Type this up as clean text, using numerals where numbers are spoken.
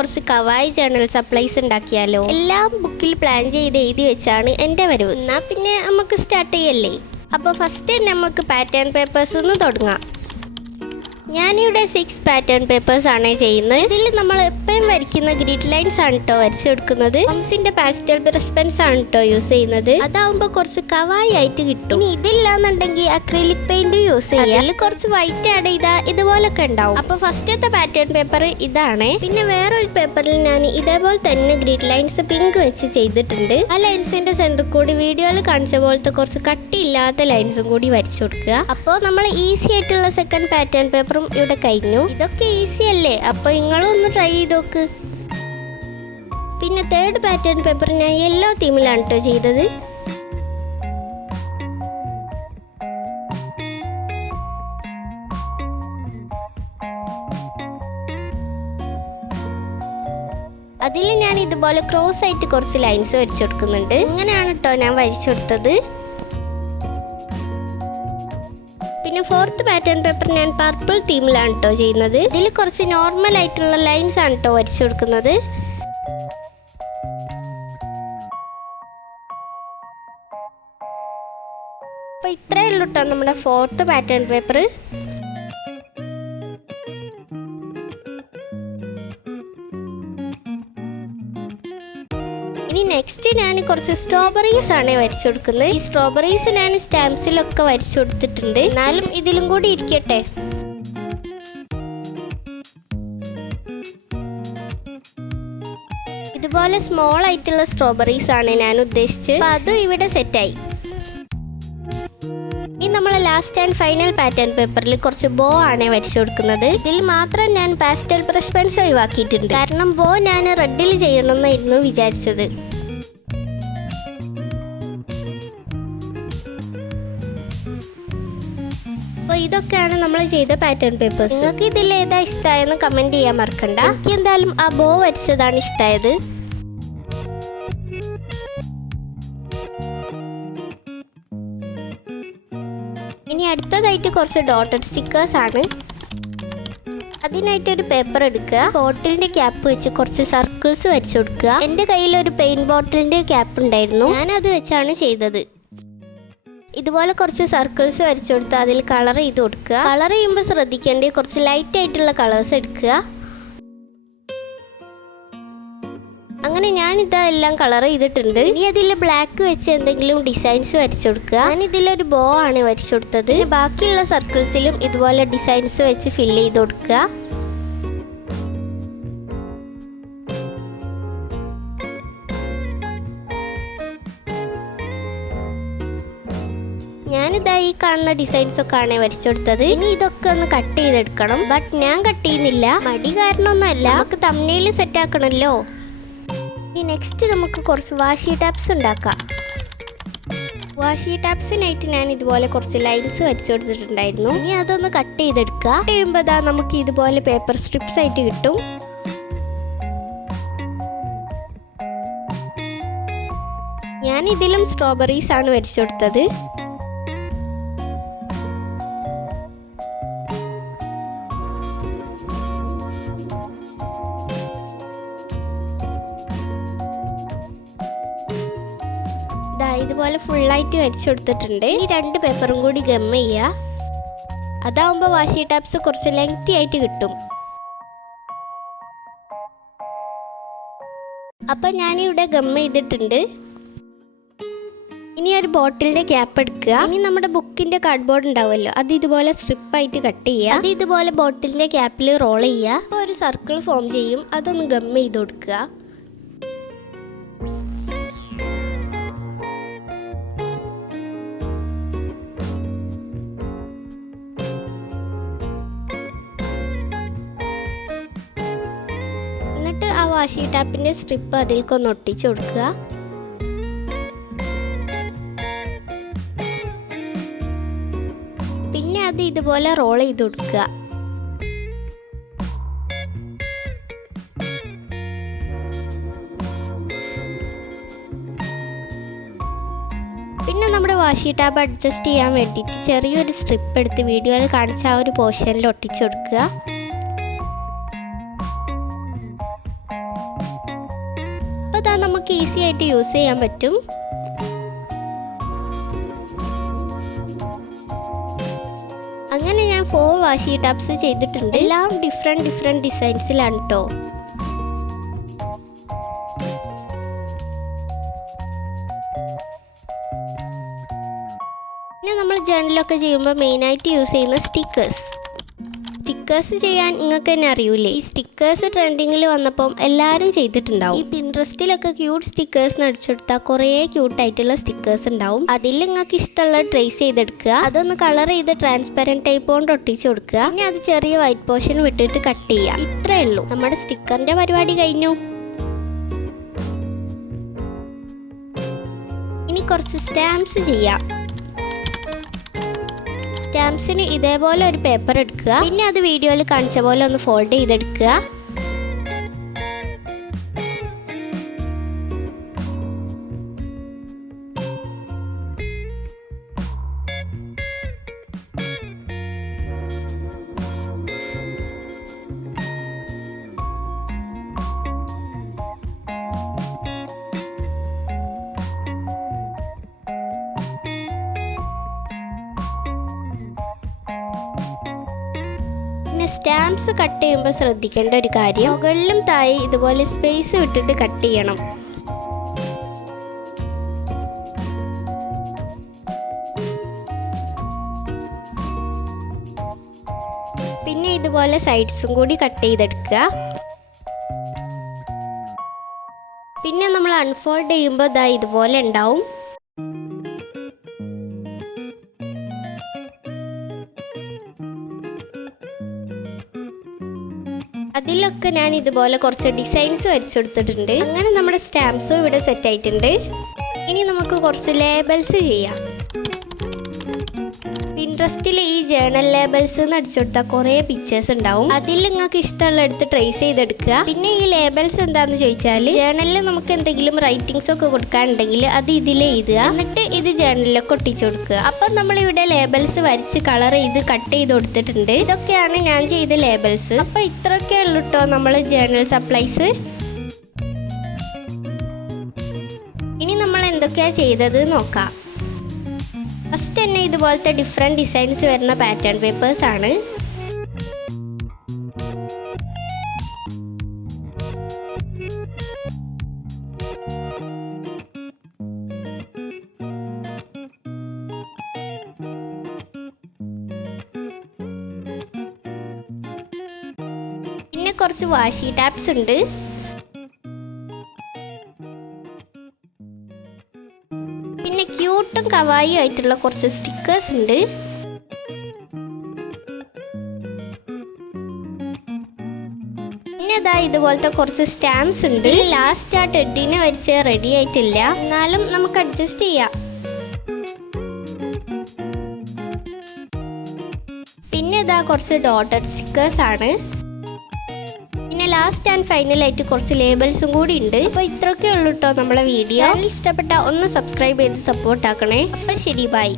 കുറച്ച് കവായി journal supplies ഉണ്ടാക്കിയാലോ? എല്ലാം ബുക്കിൽ പ്ലാൻ ചെയ്ത് എഴുതി വെച്ചാണ് എൻ്റെ വരവ്. എന്നാൽ പിന്നെ നമുക്ക് സ്റ്റാർട്ട് ചെയ്യല്ലേ? അപ്പോൾ ഫസ്റ്റ് നമുക്ക് പാറ്റേൺ പേപ്പേഴ്സ് ഒന്ന് തുടങ്ങാം. ഞാനിവിടെ 6 പാറ്റേൺ പേപ്പേഴ്സ് ആണ് ചെയ്യുന്നത്. ഇതിൽ നമ്മൾ എപ്പോഴും വരയ്ക്കുന്ന ഗ്രിഡ് ലൈൻസ് ആണ് കേട്ടോ വരച്ചു കൊടുക്കുന്നത്. ഹോംസിന്റെ പാസ്റ്റൽ ബ്രഷ് പെൻസ് ആണ് കേട്ടോ യൂസ് ചെയ്യുന്നത്. അതാവുമ്പോൾ കുറച്ച് കവായി ആയിട്ട് കിട്ടും. ഇനി ഇതില്ലാന്നുണ്ടെങ്കിൽ അക്രിലിക് പെയിന്റ് യൂസ് ചെയ്യാം. അതിൽ കുറച്ച് വൈറ്റ് ആഡ് ചെയ്താൽ ഇതുപോലൊക്കെ ഉണ്ടാവും. അപ്പോൾ ഫസ്റ്റത്തെ പാറ്റേൺ പേപ്പർ ഇതാണ്. പിന്നെ വേറൊരു പേപ്പറിൽ ഞാൻ ഇതേപോലെ തന്നെ ഗ്രിഡ് ലൈൻസ് പിങ്ക് വെച്ച് ചെയ്തിട്ടുണ്ട്. ആ ലൈൻസിന്റെ സെന്റർ കൂടി വീഡിയോയിൽ കാണിച്ച പോലത്തെ കുറച്ച് കട്ടിയില്ലാത്ത ലൈൻസും കൂടി വരച്ചു കൊടുക്കുക. അപ്പോൾ നമ്മൾ ഈസി ആയിട്ടുള്ള സെക്കൻഡ് പാറ്റേൺ പേപ്പർ ഇവിടെ കഴിഞ്ഞു. ഇതൊക്കെ ഈസി അല്ലേ? അപ്പൊ നിങ്ങളും ഒന്ന് ട്രൈ ചെയ്ത് നോക്ക്. പിന്നെ തേർഡ് പാറ്റേൺ പേപ്പർ ഞാൻ യെല്ലോ തീമിലാണ് കേട്ടോ ചെയ്തത്. അതിൽ ഞാൻ ഇതുപോലെ ക്രോസ് ആയിട്ട് കുറച്ച് ലൈൻസ് വരച്ചു കൊടുക്കുന്നുണ്ട്. ഇങ്ങനെയാണ് കേട്ടോ ഞാൻ വരച്ചു കൊടുത്തത്. പിന്നെ ഫോർത്ത് പാറ്റേൺ പേപ്പർ ഞാൻ പർപ്പിൾ തീമിലാണ് കേട്ടോ ചെയ്യുന്നത്. ഇതിൽ കുറച്ച് നോർമൽ ആയിട്ടുള്ള ലൈൻസ് ആണ് കേട്ടോ വരച്ചു കൊടുക്കുന്നത്. അപ്പോൾ ഇത്രയേ ഉള്ളൂ കേട്ടോ നമ്മുടെ ഫോർത്ത് പാറ്റേൺ പേപ്പർ. ഇനി നെക്സ്റ്റ് ഞാൻ കുറച്ച് സ്ട്രോബെറീസ് ആണ് വരച്ചു കൊടുക്കുന്നത്. ഈ സ്ട്രോബെറീസ് ഞാൻ സ്റ്റാമ്പ്സിലൊക്കെ വരച്ചു കൊടുത്തിട്ടുണ്ട്. എന്നാലും ഇതിലും കൂടി ഇരിക്കട്ടെ. ഇതുപോലെ സ്മോൾ ആയിട്ടുള്ള സ്ട്രോബെറീസ് ആണ് ഞാൻ ഉദ്ദേശിച്ചത്. അപ്പോൾ അതും ഇവിടെ സെറ്റായി. ഇനി നമ്മൾ ലാസ്റ്റ് ആൻഡ് ഫൈനൽ പാറ്റേൺ പേപ്പറിൽ കുറച്ച് ബോ ആണ് വരച്ചു കൊടുക്കുന്നത്. ഇതിൽ മാത്രം ഞാൻ പാസ്റ്റൽ ബ്രഷ് പെൻസ് ഒഴിവാക്കിയിട്ടുണ്ട്. കാരണം ബോ ഞാൻ റെഡിൽ ചെയ്യണമെന്നായിരുന്നു വിചാരിച്ചത്. അപ്പോൾ ഇതൊക്കെയാണ് നമ്മൾ ചെയ്ത പാറ്റേൺ പേപ്പേഴ്സ്. നിങ്ങൾക്ക് ഇതിൽ ഏതാ ഇഷ്ടമായെന്ന് കമൻറ്റ് ചെയ്യാൻ മറക്കണ്ട. എനിക്ക് എന്തായാലും ആ ബോ വരച്ചതാണ് ഇഷ്ടമായത്. ഇനി അടുത്തതായിട്ട് കുറച്ച് ഡോട്ടഡ് സ്റ്റിക്കേഴ്സ് ആണ്. അതിനായിട്ടൊരു പേപ്പർ എടുക്കുക. ബോട്ടിലിന്റെ ക്യാപ്പ് വെച്ച് കുറച്ച് സർക്കിൾസ് വരച്ചു കൊടുക്കുക. എൻ്റെ കയ്യിൽ ഒരു പെയിന്റ് ബോട്ടിലിന്റെ ക്യാപ്പ് ഉണ്ടായിരുന്നു. ഞാൻ അത് വെച്ചാണ് ചെയ്തത്. ഇതുപോലെ കുറച്ച് സർക്കിൾസ് വരച്ചു കൊടുത്ത് അതിൽ കളർ ചെയ്ത് കൊടുക്കുക. കളർ ചെയ്യുമ്പോൾ ശ്രദ്ധിക്കേണ്ടത് കുറച്ച് ലൈറ്റ് ആയിട്ടുള്ള കളേഴ്സ് എടുക്കുക. അങ്ങനെ ഞാൻ ഇതെല്ലാം കളർ ചെയ്തിട്ടുണ്ട്. ഇനി അതിൽ ബ്ലാക്ക് വെച്ച് എന്തെങ്കിലും ഡിസൈൻസ് വരച്ചു കൊടുക്കുക. ഞാൻ ഇതിലൊരു ബോ ആണ് വരച്ചു കൊടുത്തത്. ബാക്കിയുള്ള സർക്കിൾസിലും ഇതുപോലെ ഡിസൈൻസ് വെച്ച് ഫില്ല് ചെയ്ത് കൊടുക്കുക. ഞാനിതാ ഈ കാണുന്ന ഡിസൈൻസ് ഒക്കെ ആണ് വരച്ചു കൊടുത്തത്. ഇനി ഇതൊക്കെ ഒന്ന് കട്ട് ചെയ്തെടുക്കണം. ബട്ട് ഞാൻ കട്ട് ചെയ്യുന്നില്ല. മടി കാരണമൊന്നുമല്ല, നമുക്ക് തംബ്നെയിൽ സെറ്റ് ആക്കണമല്ലോ. ഇനി നെക്സ്റ്റ് നമുക്ക് കുറച്ച് വാഷി ടാപ്സ് ഉണ്ടാക്കാം. വാഷി ടാപ്സിനായിട്ട് ഞാൻ ഇതുപോലെ കുറച്ച് ലൈൻസ് വരച്ചു കൊടുത്തിട്ടുണ്ടായിരുന്നു. ഇനി അതൊന്ന് കട്ട് ചെയ്തെടുക്കുക. കട്ട് ചെയ്യുമ്പോൾ ദാ നമുക്ക് ഇതുപോലെ പേപ്പർ സ്ട്രിപ്സ് ആയിട്ട് കിട്ടും. ഞാൻ ഇതിലും സ്ട്രോബെറീസ് ആണ് വരച്ചു കൊടുത്തത്. ഇതുപോലെ ഫുള്ളായിട്ട് വരച്ചു കൊടുത്തിട്ടുണ്ട്. ഇനി 2 പേപ്പറും കൂടി ഗം ചെയ്യുക. അതാവുമ്പോൾ വാഷി ടാപ്സ് കുറച്ച് ലെങ്തി ആയിട്ട് കിട്ടും. അപ്പം ഞാനിവിടെ ഗം ചെയ്തിട്ടുണ്ട്. ഇനി ഒരു ബോട്ടിലിന്റെ ക്യാപ്പ് എടുക്കുക. ഇനി നമ്മുടെ ബുക്കിന്റെ കാർഡ്ബോർഡ് ഉണ്ടാവുമല്ലോ, അത് ഇതുപോലെ സ്ട്രിപ്പായിട്ട് കട്ട് ചെയ്യുക. അത് ഇതുപോലെ ബോട്ടിലിന്റെ ക്യാപ്പിൽ റോൾ ചെയ്യുക. അപ്പോൾ ഒരു സർക്കിൾ ഫോം ചെയ്യും. അതൊന്ന് ഗം ചെയ്ത് കൊടുക്കുക. ആ വാഷി ടാപ്പിന്റെ സ്ട്രിപ്പ് അതിൽക്കൊന്ന് ഒട്ടിച്ചു കൊടുക്കുക. പിന്നെ അത് ഇതുപോലെ റോൾ ചെയ്ത് കൊടുക്കുക. പിന്നെ നമ്മുടെ വാഷി ടാപ്പ് അഡ്ജസ്റ്റ് ചെയ്യാൻ വേണ്ടിയിട്ട് ചെറിയൊരു സ്ട്രിപ്പ് എടുത്ത് വീഡിയോയിൽ കാണിച്ച ആ ഒരു പോർഷനിൽ ഒട്ടിച്ചു കൊടുക്കുക. ഈസി ആയിട്ട് യൂസ് ചെയ്യാൻ പറ്റും. അങ്ങനെ ഞാൻ 4 വാഷി ടബ്സ് ചെയ്തിട്ടുണ്ട്. എല്ലാം ഡിഫറെൻറ്റ് ഡിസൈൻസിലാണ് കേട്ടോ. പിന്നെ നമ്മൾ ജേർണലൊക്കെ ചെയ്യുമ്പോൾ മെയിനായിട്ട് യൂസ് ചെയ്യുന്ന സ്റ്റിക്കേഴ്സ് ചെയ്യാൻ നിങ്ങൾക്ക് തന്നെ അറിയൂലേ. ഈ സ്റ്റിക്കേഴ്സ് ട്രെൻഡിങ്ങിൽ വന്നപ്പം എല്ലാവരും ചെയ്തിട്ടുണ്ടാവും. ഈ പിൻട്രസ്റ്റിലൊക്കെ ക്യൂട്ട് സ്റ്റിക്കേഴ്സ് അടിച്ചെടുത്താൽ കുറേ ക്യൂട്ടായിട്ടുള്ള സ്റ്റിക്കേഴ്സ് ഉണ്ടാവും. അതിൽ നിങ്ങൾക്ക് ഇഷ്ടമുള്ള ട്രേസ് ചെയ്തെടുക്കുക, അതൊന്ന് കളർ ചെയ്ത് ട്രാൻസ്പെറൻറ്റ് ടൈപ്പ് കൊണ്ട് ഒട്ടിച്ചു കൊടുക്കുക. പിന്നെ അത് ചെറിയ വൈറ്റ് പോർഷൻ വിട്ടിട്ട് കട്ട് ചെയ്യുക. ഇത്രയേ ഉള്ളൂ, നമ്മുടെ സ്റ്റിക്കറിൻ്റെ പരിപാടി കഴിഞ്ഞു. ഇനി കുറച്ച് സ്റ്റാമ്പ്സ് ചെയ്യാം. സ്റ്റാമ്പ്സിന് ഇതേപോലെ ഒരു പേപ്പർ എടുക്കുക. പിന്നെ അത് വീഡിയോയിൽ കാണിച്ച പോലെ ഒന്ന് ഫോൾഡ് ചെയ്തെടുക്കുക. സ്റ്റാമ്പ്സ് കട്ട് ചെയ്യുമ്പോൾ ശ്രദ്ധിക്കേണ്ട ഒരു കാര്യം, മുകളിലും താഴെ ഇതുപോലെ സ്പേസ് വിട്ടിട്ട് കട്ട് ചെയ്യണം. പിന്നെ ഇതുപോലെ സൈഡ്സും കൂടി കട്ട് ചെയ്തെടുക്കുക. പിന്നെ നമ്മൾ അൺഫോൾഡ് ചെയ്യുമ്പോൾ ദാ ഇതുപോലെ ഉണ്ടാവും. അതിലൊക്കെ ഞാൻ ഇതുപോലെ കുറച്ച് ഡിസൈൻസ് വരച്ചെടുത്തിട്ടുണ്ട്. അങ്ങനെ നമ്മുടെ സ്റ്റാമ്പ്സും ഇവിടെ സെറ്റ് ആയിട്ടുണ്ട്. ഇനി നമുക്ക് കുറച്ച് ലേബൽസ് ചെയ്യാം. പിൻട്രസ്റ്റിൽ ഈ ജേർണൽ ലേബൽസ് എന്ന് അടിച്ചുകൊടുത്താൽ കുറേ പിക്ചേഴ്സ് ഉണ്ടാവും. അതിൽ നിങ്ങൾക്ക് ഇഷ്ടമുള്ള എടുത്ത് ട്രേസ് ചെയ്തെടുക്കുക. പിന്നെ ഈ ലേബൽസ് എന്താണെന്ന് ചോദിച്ചാൽ, ജേർണലിൽ നമുക്ക് എന്തെങ്കിലും റൈറ്റിങ്സ് ഒക്കെ കൊടുക്കാനുണ്ടെങ്കിൽ അത് ഇതിൽ എഴുതുക, എന്നിട്ട് ഇത് ജേർണലിലൊക്കെ ഒട്ടിച്ചു കൊടുക്കുക. അപ്പം നമ്മളിവിടെ ലേബൽസ് വരച്ച് കളർ ചെയ്ത് കട്ട് ചെയ്ത് കൊടുത്തിട്ടുണ്ട്. ഇതൊക്കെയാണ് ഞാൻ ചെയ്ത ലേബൽസ്. അപ്പോൾ ഇത്രയൊക്കെ ഉള്ളൂ കേട്ടോ നമ്മൾ ജേർണൽ സപ്ലൈസ്. ഇനി നമ്മൾ എന്തൊക്കെയാണ് ചെയ്തത് നോക്കാം. ഫസ്റ്റ് തന്നെ ഇതുപോലത്തെ ഡിഫറെൻറ്റ് ഡിസൈൻസ് വരുന്ന പാറ്റേൺ പേപ്പേഴ്സ് ആണ്. പിന്നെ കുറച്ച് വാഷി ടാപ്സ് ഉണ്ട്. പിന്നെ ക്യൂട്ടും കവായി ആയിട്ടുള്ള കുറച്ച് സ്റ്റിക്കേഴ്സ് ഉണ്ട്. പിന്നെ ഇതാ ഇതുപോലത്തെ കുറച്ച് സ്റ്റാമ്പ്സ് ഉണ്ട്. ലാസ്റ്റ് ആ ടെഡിനെ വരച്ച് റെഡി ആയിട്ടില്ല, എന്നാലും നമുക്ക് അഡ്ജസ്റ്റ് ചെയ്യാം. പിന്നെ ഇതാ കുറച്ച് ഡോട്ടഡ് സ്റ്റിക്കേഴ്സ് ആണ്. പിന്നെ ലാസ്റ്റ് ആൻഡ് ഫൈനലായിട്ട് കുറച്ച് ലേബൽസും കൂടി ഉണ്ട്. അപ്പോൾ ഇത്രയൊക്കെ ഉള്ളൂ കേട്ടോ നമ്മളെ വീഡിയോ. ഇഷ്ടപ്പെട്ട ഒന്ന് സബ്സ്ക്രൈബ് ചെയ്ത് സപ്പോർട്ട് ആക്കണേ. അപ്പോൾ ശരി, ബൈ.